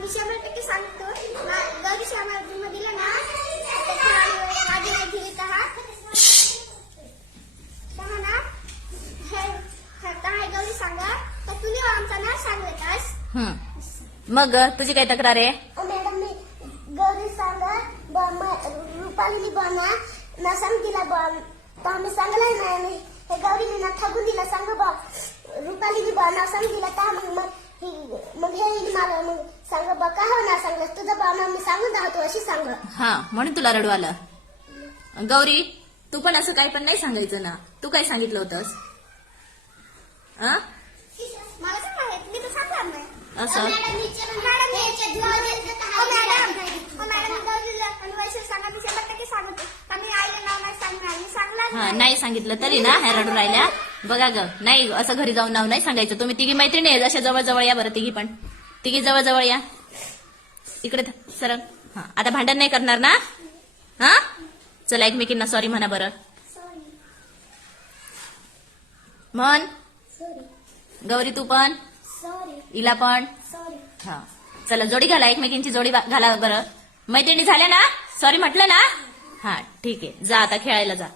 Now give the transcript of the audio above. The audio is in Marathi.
मी 100% सांगतो. गौरी श्यामा दिला ना माझी नाही दिली तर हा ना काय गौरी सांगा तर तुम्ही आमचा ना सांगतास. मग तुझी काय तक्रार आहे? मॅडम मी गौरी सांगा रुपाली बना ना सांग दिला तर आम्ही सांगलाय नाही हे गौरीने ना ठगून दिला सांग बा रुपाली बना सांग दिला तर मग हे मला मग सांग बा का हो ना सांगलं तुझं बा मग मी सांगून दाखवतो अशी सांग. हा म्हणून तुला रडू आलं. गौरी तू पण असं काही पण नाही सांगायचं ना. तू काय सांगितलं होतंस? मला तर माहित मी तर सांगणार नाही. असं हा नाही सांगितलं तरी ना ह्या रडू राहिल्या. बघा ग नाही असं घरी जाऊन नाव नाही सांगायचं. तुम्ही तिघी मैत्रिणी आहे अशा जवळ जवळ या बरं. तिघी जवळ जवळ या इकडे सरळ. हा आता भांडण नाही करणार ना? हा चला एकमेकींना सॉरी म्हणा बरं. म्हण गौरी तू पण हिला पण. हा चला जोडी घाला एकमेकींची जोडी घाला बरं. मैत्रिणी झाल्या ना? सॉरी म्हटलं ना? हा ठीक आहे जा आता खेळायला जा.